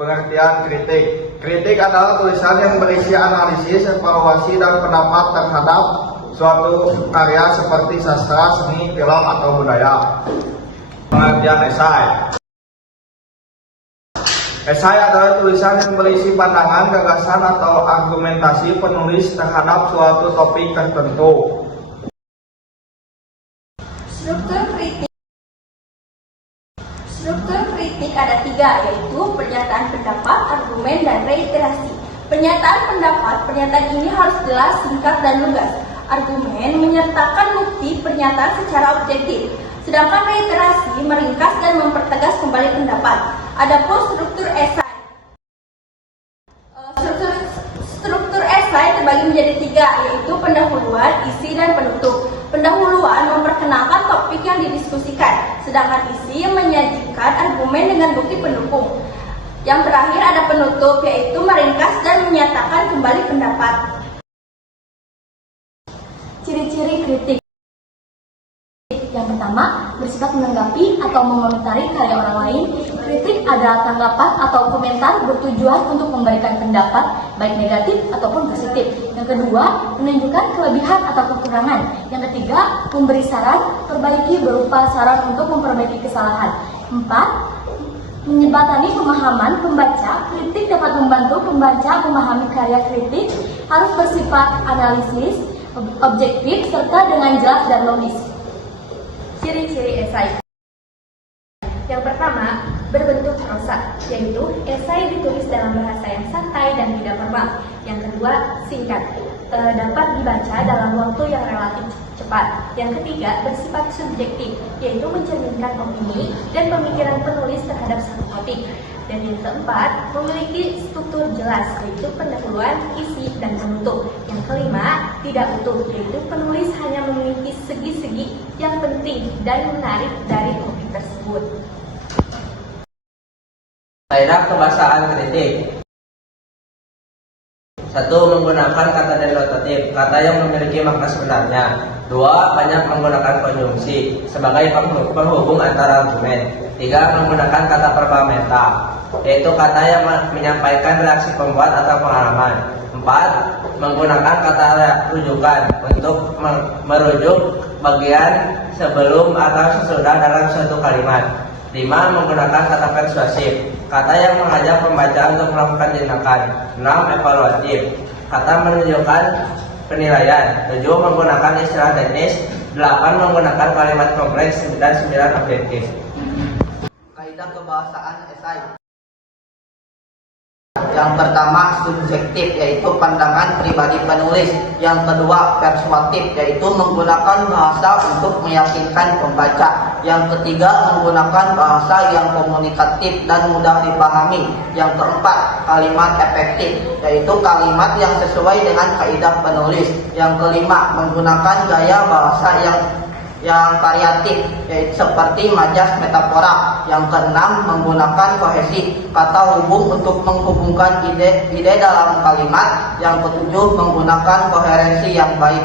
Pengertian kritik. Kritik adalah tulisan yang berisi analisis, evaluasi, dan pendapat terhadap suatu karya seperti sastra, seni, film, atau budaya. Pengertian esai. Esai adalah tulisan yang berisi pandangan, gagasan, atau argumentasi penulis terhadap suatu topik tertentu. Struktur kritik ada 3, yaitu pernyataan pendapat, argumen, dan reiterasi. Pernyataan pendapat, pernyataan ini harus jelas, singkat, dan lugas. Argumen menyertakan bukti pernyataan secara objektif. Sedangkan reiterasi meringkas dan mempertegas kembali pendapat. Adapun struktur esai. Struktur esai terbagi menjadi 3, yaitu pendahuluan, isi, dan penutup. Pendahuluan memperkenalkan topik yang didiskusikan, sedangkan isi menyajikan argumen dengan bukti pendukung. Yang terakhir ada penutup, yaitu meringkas dan menyatakan kembali pendapat. Ciri-ciri kritik. Yang pertama, bersifat menanggapi atau mengomentari karya orang lain. Kritik adalah tanggapan atau komentar bertujuan untuk memberikan pendapat, baik negatif ataupun positif. Yang kedua, menunjukkan kelebihan atau kekurangan. Yang ketiga, memberi saran, perbaiki berupa saran untuk memperbaiki kesalahan. 4. Menjembatani pemahaman pembaca. Kritik dapat membantu pembaca memahami karya kritik, harus bersifat analisis, objektif, serta dengan jelas dan logis. Ciri-ciri esai. Yang pertama, berbentuk prosa, yaitu esai ditulis dalam bahasa yang santai dan tidak formal. Yang kedua, singkat, dapat dibaca dalam waktu yang relatif cepat. Yang ketiga, bersifat subjektif, yaitu mencerminkan opini dan pemikiran penulis terhadap satu topik. Dan yang keempat, memiliki struktur jelas, yaitu pendahuluan, isi, dan penutup. Yang kelima, tidak utuh, yaitu penulis hanya memiliki segi-segi yang penting dan menarik dari topik tersebut. Kaidah kebahasaan kritik. 1. Menggunakan kata denotatif, kata yang memiliki makna sebenarnya. 2. Banyak menggunakan konjungsi sebagai penghubung antara argumen. 3. Menggunakan kata perbamenta, yaitu kata yang menyampaikan reaksi pembuat atau pengalaman. 4. Menggunakan kata rujukan untuk merujuk bagian sebelum atau sesudah dalam suatu kalimat. 5. Menggunakan kata persuasif, kata yang mengajak pembaca untuk melakukan tindakan. 6. Evaluatif, kata menunjukkan penilaian. 7. Menggunakan istilah teknis. 8. Menggunakan kalimat kompleks. Dan 9. Objektif. Kaidah kebahasaan esai. Yang pertama, subjektif, yaitu pandangan pribadi penulis. Yang kedua, persuasif, yaitu menggunakan bahasa untuk meyakinkan pembaca. Yang ketiga, menggunakan bahasa yang komunikatif dan mudah dipahami. Yang keempat, kalimat efektif, yaitu kalimat yang sesuai dengan kaidah penulis. Yang kelima, menggunakan gaya bahasa yang variatif, yaitu seperti majas metafora. Yang keenam, menggunakan kohesi, kata hubung untuk menghubungkan ide dalam kalimat. Yang ketujuh, menggunakan koherensi yang baik.